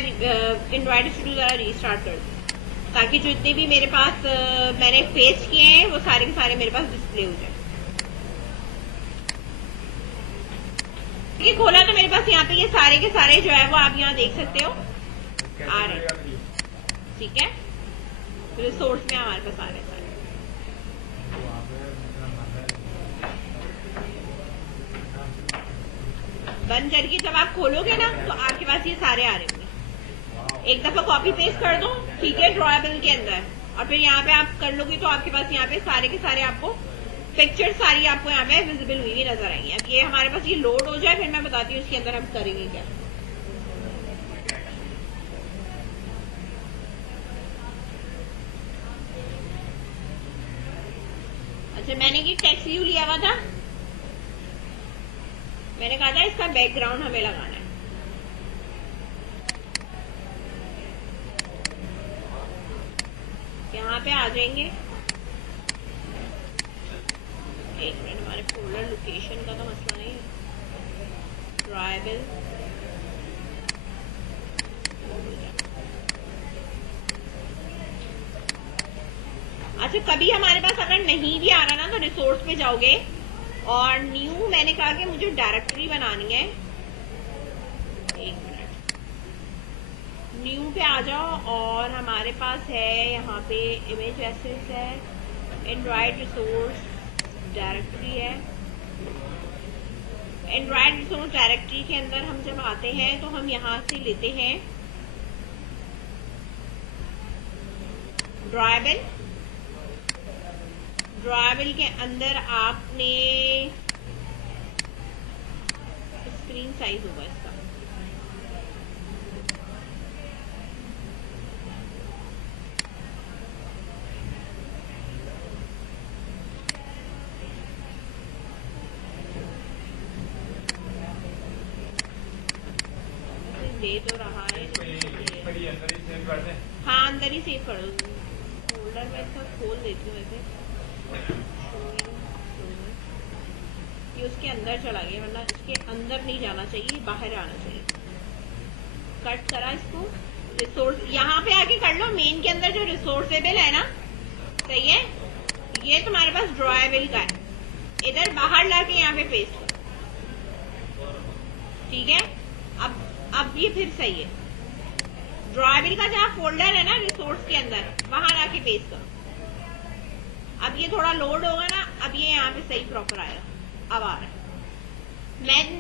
इनवाइट स्टूडियो जरा रीस्टार्ट कर दूँ ताकि जो इतने भी मेरे पास मैंने पेस्ट किए हैं वो सारे के सारे मेरे पास डिस्प्ले हो जाए। ये खोला तो मेरे पास यहाँ पे ये सारे के सारे जो है वो आप यहाँ देख सकते हो आ रहे हैं। ठीक है, रिसोर्स में हमारे पास आ रहे हैं सारे। बंद करके जब आप खोलोगे ना तो आपके पास ये सारे आ रहे होंगे। एक दफा कॉपी पेस्ट कर दो, ठीक है, ड्रॉएबल के अंदर, और फिर यहाँ पे आप कर लोगे तो आपके पास यहाँ पे सारे के सारे आपको पिक्चर सारी आपको यहाँ पे विजिबल हुई नजर आएंगी। अब ये हमारे पास ये लोड हो जाए फिर मैं बताती हूँ इसके अंदर हम करेंगे क्या। अच्छा, मैंने ये टेक्स्ट व्यू लिया हुआ था, मैंने कहा था इसका बैकग्राउंड हमें लगाना है। यहाँ पे आ जाएंगे, एक मिनट, हमारे फोल्डर लोकेशन का तो मसला नहीं है। ड्राइबल अच्छा, कभी हमारे पास अगर नहीं भी आ रहा ना तो रिसोर्स पे जाओगे और न्यू, मैंने कहा कि मुझे डायरेक्टरी बनानी है, एक मिनट, न्यू पे आ जाओ और हमारे पास है यहाँ पे इमेज एसेट्स है, एंड्रॉइड रिसोर्स डायरेक्टरी है। एंड्रॉइड रिसोर्स डायरेक्टरी के अंदर हम जब आते हैं तो हम यहाँ से लेते हैं ड्राइबल। ड्राइबल के अंदर आपने स्क्रीन साइज होगा इसका, दे तो रहा है, हाँ अंदर ही सेव कर दो फोल्डर में, इसका खोल देती हूँ वैसे, ये उसके अंदर चला गया, वरना इसके अंदर नहीं जाना चाहिए, बाहर आना चाहिए। कट करा इसको, रिसोर्स यहाँ पे आके कर लो, मेन के अंदर जो रिसोर्सेबल है ना, सही है, ये तुम्हारे पास ड्रॉएबल का है, इधर बाहर लाके यहाँ पे पेस्ट करो, ठीक है। अब ये फिर सही है, ड्रॉएबल का जहाँ फोल्डर है ना रिसोर्स के अंदर, वहां आके पेस्ट करो। अब ये थोड़ा लोड होगा ना, अब ये यहाँ पे सही प्रॉपर आएगा, अब आ रहा है।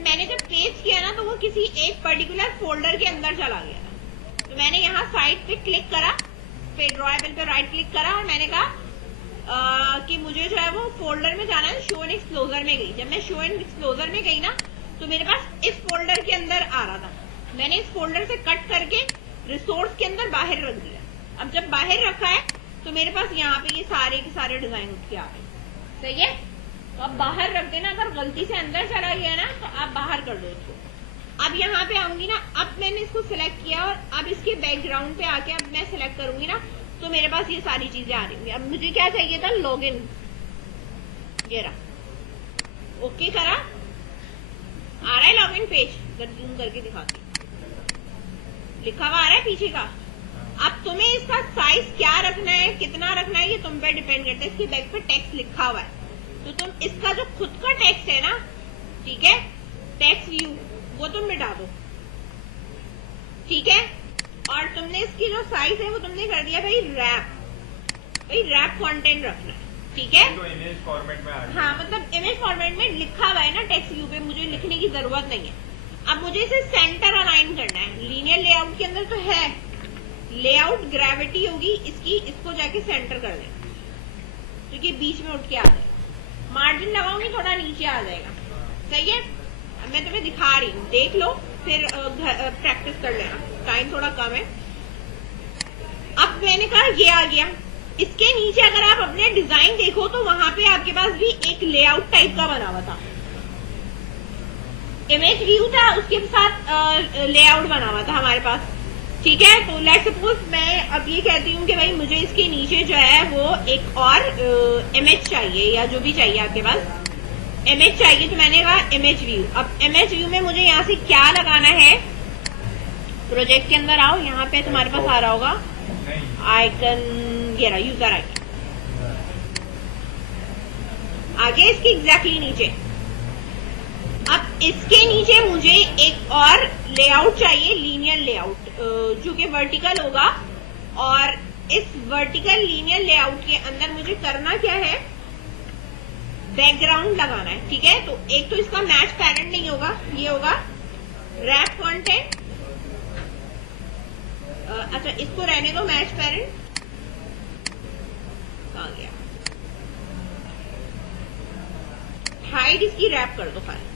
मैंने जब पेस्ट किया ना तो वो किसी एक पर्टिकुलर फोल्डर के अंदर चला गया था, तो मैंने यहाँ साइड पे क्लिक करा, फिर ड्रॉएबल पे राइट क्लिक करा और मैंने कहा कि मुझे जो है वो फोल्डर में जाना है, शो एंड एक्सप्लोजर में गई। जब मैं शो एंड एक्सप्लोजर में गई ना तो मेरे पास इस फोल्डर के अंदर आ रहा था, मैंने इस फोल्डर से कट करके रिसोर्स के अंदर बाहर रख दिया। अब जब बाहर रखा है तो मेरे पास यहाँ पे ये सारे के सारे डिजाइन उठ के आ गए, सही है। तो अब बाहर रख देना, अगर गलती से अंदर चला गया ना तो आप बाहर कर दो इसको। अब यहाँ पे आऊंगी ना, अब मैंने इसको सिलेक्ट किया और अब इसके बैकग्राउंड पे आके अब मैं सिलेक्ट करूंगी ना तो मेरे पास ये सारी चीजें आ रही होंगी। अब मुझे क्या चाहिए था, लॉगिन, ये रहा, ओके करा, आ रहा है लॉगिन पेज, जूम करके दिखाती हूँ, लिखा हुआ आ रहा है पीछे का। अब तुम्हें इसका साइज क्या रखना है, कितना रखना है, ये तुम पे डिपेंड करता है। इसके बैक पे टेक्स्ट लिखा हुआ है तो तुम इसका जो खुद का टेक्स्ट है ना, ठीक है, टेक्स्ट व्यू, वो तुम मिटा दो, ठीक है। और तुमने इसकी जो साइज है वो तुमने कर दिया भाई रैप कंटेंट रखना है, ठीक है। तो इमेज फॉर्मेट में आ रही है। हाँ, मतलब इमेज फॉर्मेट में लिखा हुआ है ना टेक्स्ट व्यू पे, मुझे लिखने की जरूरत नहीं है। अब मुझे इसे सेंटर अलाइन करना है। लीनियर लेआउट के अंदर तो है लेआउट, ग्रेविटी होगी इसकी, इसको जाके सेंटर कर देना क्योंकि बीच में उठ के आ जाएगा। मार्जिन लगाऊंगी थोड़ा नीचे आ जाएगा, सही है। अब मैं तुम्हें दिखा रही हूँ, देख लो, फिर प्रैक्टिस कर लेना, टाइम थोड़ा कम है। अब मैंने कहा ये आ गया, इसके नीचे अगर आप अपने डिजाइन देखो तो वहां पे आपके पास भी एक लेआउट टाइप का बना हुआ था, इमेज व्यू था, उसके साथ लेआउट बना हुआ था हमारे पास, ठीक है। तो लेट्स सपोज मैं अब ये कहती हूँ कि भाई मुझे इसके नीचे जो है वो एक और इमेज चाहिए या जो भी चाहिए आपके पास इमेज चाहिए, तो मैंने कहा इमेज व्यू। अब इमेज व्यू में मुझे यहाँ से क्या लगाना है, प्रोजेक्ट के अंदर आओ, यहाँ पे तुम्हारे पास आ रहा होगा नहीं, आइकन, ये रहा यूजर आइकन, आगे इसके एग्जैक्टली नीचे। अब इसके नीचे मुझे एक और लेआउट चाहिए, लीनियर लेआउट, जो कि वर्टिकल होगा। और इस वर्टिकल लीनियर लेआउट के अंदर मुझे करना क्या है, बैकग्राउंड लगाना है। ठीक है, तो एक तो इसका मैच पैरेंट नहीं होगा, ये होगा रैप कंटेंट। अच्छा, इसको रहने दो मैच पैरेंट, कहाँ गया, हाइड इसकी रैप कर दो खाली।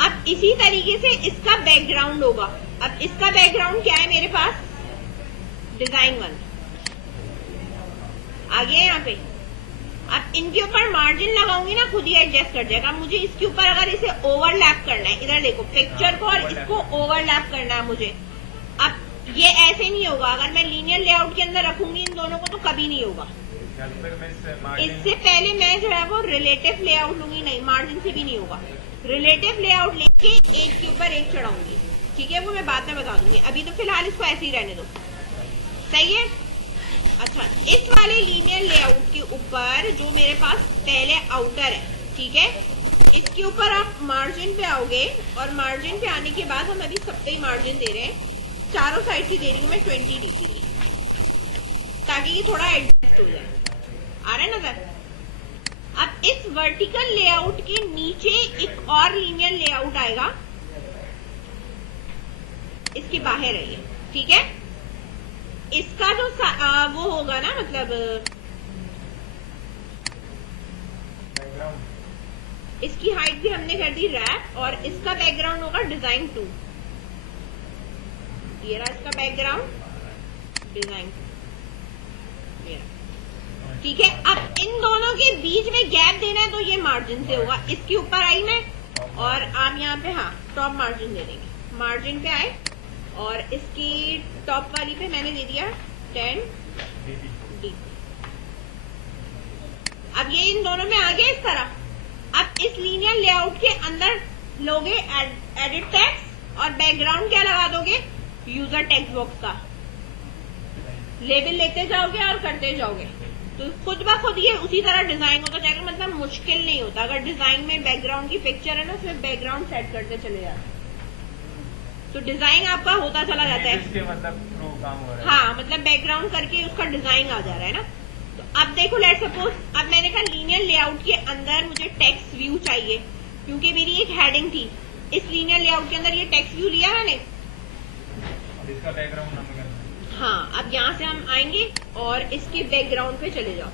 अब इसी तरीके से इसका बैकग्राउंड होगा। अब इसका बैकग्राउंड क्या है मेरे पास, डिजाइन 1 आ गया यहाँ पे। अब इनके ऊपर मार्जिन लगाऊंगी ना, खुद ही एडजस्ट कर जाएगा। मुझे इसके ऊपर अगर इसे ओवरलैप करना है, इधर देखो पिक्चर को और इसको ओवरलैप करना है मुझे। अब ये ऐसे नहीं होगा, अगर मैं लीनियर लेआउट के अंदर रखूंगी इन दोनों को तो कभी नहीं होगा। इससे पहले मैं जो है वो रिलेटिव लेआउट लूंगी, नहीं मार्जिन से भी नहीं होगा। रिलेटिव लेआउट लेके एक के ऊपर एक चढ़ाऊंगी, ठीक है, वो मैं बाद में बता दूंगी। अभी तो फिलहाल इसको ऐसे ही रहने दो, सही है। अच्छा, इस वाले लीनियर लेआउट के ऊपर जो मेरे पास पहले आउटर है, ठीक है, इसके ऊपर आप मार्जिन पे आओगे और मार्जिन पे आने के बाद हम अभी सब पे ही मार्जिन दे रहे हैं, चारों साइड से दे रही हूँ मैं 20 डिग्री, ताकि ये थोड़ा एडजस्ट हो जाए। आ रहा है नजर। अब इस वर्टिकल लेआउट के नीचे एक और लीनियर लेआउट आएगा, इसके बाहर है ये, ठीक है। इसका जो वो होगा ना, मतलब इसकी हाइट भी हमने कर दी रैप, और इसका बैकग्राउंड होगा डिजाइन 2। ये रहा इसका बैकग्राउंड डिजाइन 2, ठीक है। अब इन दोनों के बीच में गैप देना है तो ये मार्जिन से होगा। इसके ऊपर आई मैं और आप यहाँ पे हाँ टॉप मार्जिन दे देंगे, मार्जिन पे आए और इसकी टॉप वाली पे मैंने दे दिया 10 डी। अब ये इन दोनों में आ गया इस तरह। अब इस लीनियर लेआउट के अंदर लोगे एडिट टेक्स्ट और बैकग्राउंड क्या लगा दोगे, यूजर टेक्स्ट बॉक्स का लेबल लेते जाओगे और करते जाओगे, तो खुद ब खुद ये उसी तरह डिजाइन होता जाएगा। मतलब मुश्किल नहीं होता। अगर डिजाइन में बैकग्राउंड की पिक्चर है ना, उसमें बैकग्राउंड सेट करते चले जाते तो डिजाइन आपका होता चला जाता है। इसके मतलब प्रो काम हो रहा है। हाँ, मतलब बैकग्राउंड करके उसका डिजाइन आ जा रहा है ना। तो अब देखो, लेट सपोज अब मैंने कहा लीनियर लेआउट के अंदर मुझे टेक्स्ट व्यू चाहिए, क्योंकि मेरी एक हेडिंग थी। इस लीनियर लेआउट के अंदर ये टेक्स्ट व्यू लिया मैंने, इसका बैकग्राउंड हमें करना है। हाँ, अब यहाँ से हम आएंगे और इसके बैकग्राउंड पे चले जाओ।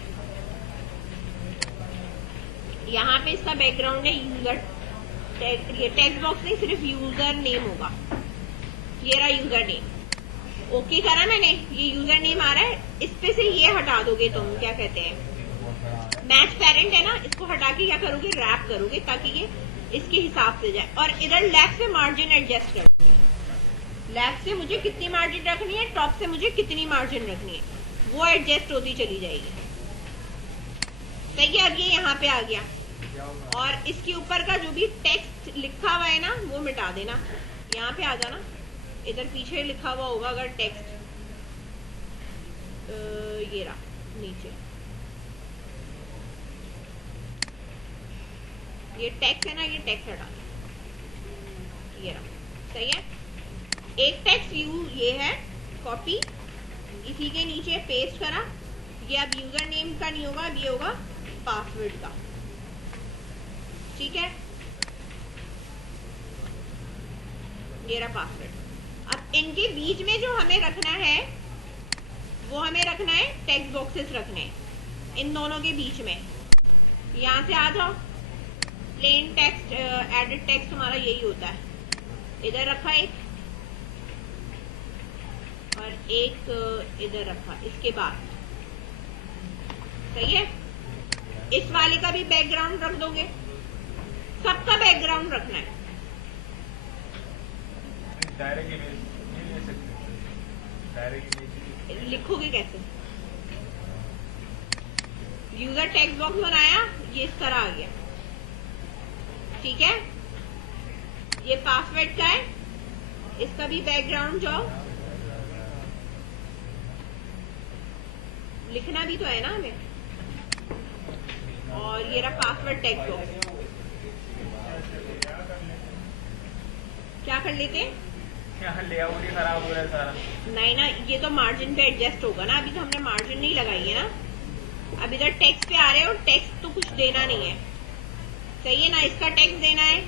यहाँ पे इसका बैकग्राउंड है यूजर, ये टेक्स्ट बॉक्स नहीं, सिर्फ यूजर नेम होगा। ये रहा यूजर नेम, ओके करा मैंने, ये यूजर नेम आ रहा है। इस पे से ये हटा दोगे तुम, क्या कहते हैं मैच पेरेंट है ना, इसको हटा के क्या करोगे, रैप करोगे ताकि ये इसके हिसाब से जाए। और इधर लेफ्ट से मार्जिन एडजस्ट करोगे, लेफ्ट से मुझे कितनी मार्जिन रखनी है, टॉप से मुझे कितनी मार्जिन रखनी है, वो एडजस्ट होती चली जाएगी। सही है। अब ये यहाँ पे आ गया और इसके ऊपर का जो भी टेक्स्ट लिखा हुआ है ना, वो मिटा देना। यहाँ पे आ जाना, इधर पीछे लिखा हुआ होगा अगर टेक्स्ट, ये रहा नीचे, ये टेक्स्ट है ना, ये टेक्स्ट हटा दो, ये रहा। सही है। एक टेक्स्ट व्यू ये है, कॉपी, इसी के नीचे पेस्ट करा। ये अब यूजर नेम का नहीं होगा, अब ये होगा पासवर्ड का, ठीक है। ये रहा पासवर्ड। अब इनके बीच में जो हमें रखना है, वो हमें रखना है टेक्स्ट बॉक्सेस रखने हैं इन दोनों के बीच में। यहां से आ जाओ, प्लेन टेक्स्ट, एडिट टेक्स्ट हमारा यही होता है। इधर रखा एक और एक इधर रखा, इसके बाद सही है। इस वाले का भी बैकग्राउंड रख दोगे, सबका बैकग्राउंड रखना है। डायरेक्ट इमेज नहीं ले सकते, डायरेक्ट इमेज लिखोगे कैसे, यूजर टेक्स्ट बॉक्स बनाया, ये इस तरह आ गया, ठीक है। ये पासवर्ड का है, इसका भी बैकग्राउंड जाओ, लिखना भी तो है ना हमें। और ये रहा पासवर्ड टेक्स्ट बॉक्स। क्या कर लेते हैं, यहाँ लेआउट ही खराब हो रहा है सारा। नहीं ना, ये तो मार्जिन पे एडजस्ट होगा ना, अभी तो हमने मार्जिन नहीं लगाई है ना। अब इधर टेक्स्ट पे आ रहे हैं और टेक्स्ट तो कुछ देना नहीं है, सही है ना। इसका टेक्स्ट देना है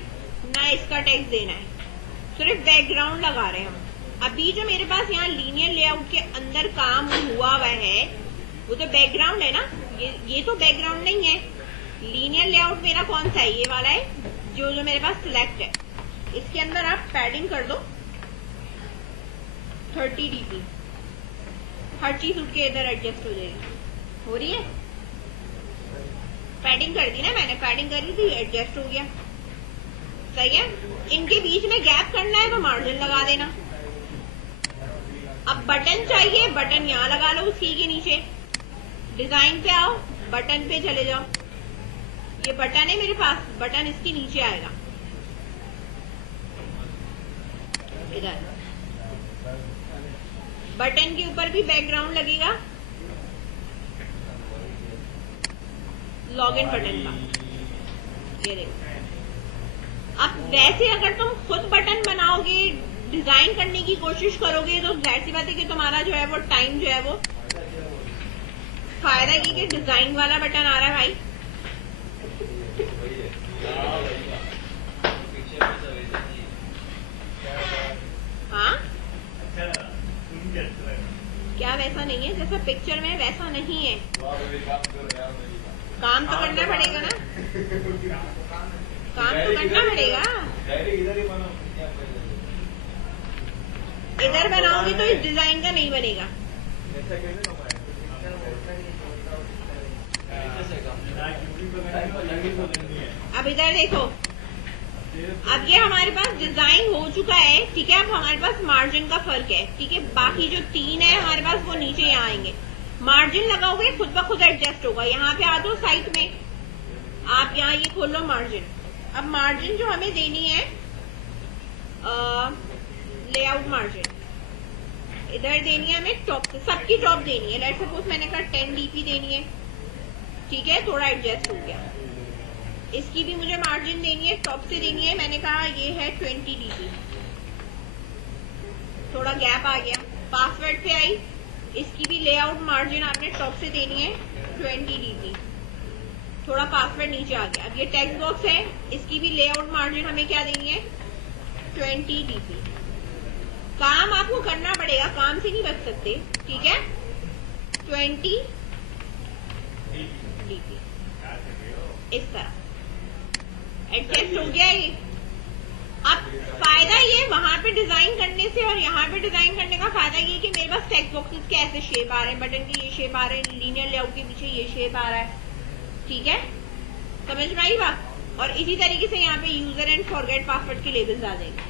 ना, इसका टेक्स्ट देना है, सिर्फ बैकग्राउंड लगा रहे हैं हम। अभी जो मेरे पास यहाँ लीनियर लेआउट के अंदर काम हुआ हुआ है वो तो बैकग्राउंड है ना, ये तो बैकग्राउंड नहीं है। लीनियर लेआउट मेरा कौन सा है, ये वाला है जो मेरे पास सिलेक्ट है। इसके अंदर आप पैडिंग कर दो 30 dp, हर चीज उठ के इधर एडजस्ट हो जाएगी। हो रही है, पैडिंग कर दी ना मैंने, पैडिंग करी थी, एडजस्ट हो गया, सही है। इनके बीच में गैप करना है तो मार्जिन लगा देना। अब बटन चाहिए, बटन यहाँ लगा लो उसी के नीचे। डिजाइन पे आओ, बटन पे चले जाओ, ये बटन है मेरे पास, बटन इसके नीचे आएगा इधर। बटन के ऊपर भी बैकग्राउंड लगेगा लॉगिन बटन का, ये देखो। अब वैसे अगर तुम खुद बटन बनाओगे, डिजाइन करने की कोशिश करोगे, तो जाहिर सी बात है कि तुम्हारा जो है वो टाइम जो है वो, फायदा ये कि डिजाइन वाला बटन आ रहा है भाई। हाँ, क्या वैसा नहीं है जैसा पिक्चर में, वैसा नहीं है। काम तो करना पड़ेगा ना, काम तो करना पड़ेगा। इधर बनाओगे तो इस डिजाइन का नहीं बनेगा। अब इधर देखो, अब ये हमारे पास डिजाइन हो चुका है, ठीक है। अब हमारे पास मार्जिन का फर्क है, ठीक है। बाकी जो 3 है हमारे पास वो नीचे यहाँ आएंगे। मार्जिन लगाओगे खुद ब खुद एडजस्ट होगा। यहाँ पे आ दो साइड में, आप यहाँ ये खोल लो मार्जिन। अब मार्जिन जो हमें देनी है, लेआउट मार्जिन इधर देनी है हमें, टॉप से सबकी टॉप देनी है। लेट्स सपोज मैंने कहा 10 dp देनी है, ठीक है, थोड़ा एडजस्ट हो गया। इसकी भी मुझे मार्जिन देनी है, टॉप से देनी है, मैंने कहा ये है 20 dp, थोड़ा गैप आ गया। पासवर्ड पे आई, इसकी भी लेआउट मार्जिन आपने टॉप से देनी है 20 dp, थोड़ा पासवर्ड नीचे आ गया। अब ये टेक्स्ट बॉक्स है, इसकी भी लेआउट मार्जिन हमें क्या देनी है 20 dp। काम आपको करना पड़ेगा, काम से नहीं बच सकते, ठीक है। 20 dp इस तरह एडजस्ट हो गया ये। अब फायदा ये वहां पे डिजाइन करने से और यहाँ पे डिजाइन करने का फायदा ये कि मेरे पास टेक्स्ट बॉक्सेस के ऐसे शेप आ रहे हैं, बटन के ये शेप आ रहे हैं, लीनियर लेआउट के पीछे ये शेप आ रहा है, ठीक है। समझ में आई बात। और इसी तरीके से यहाँ पे यूजर एंड फॉरगेट पासवर्ड के लेबल्स आ जाएंगे।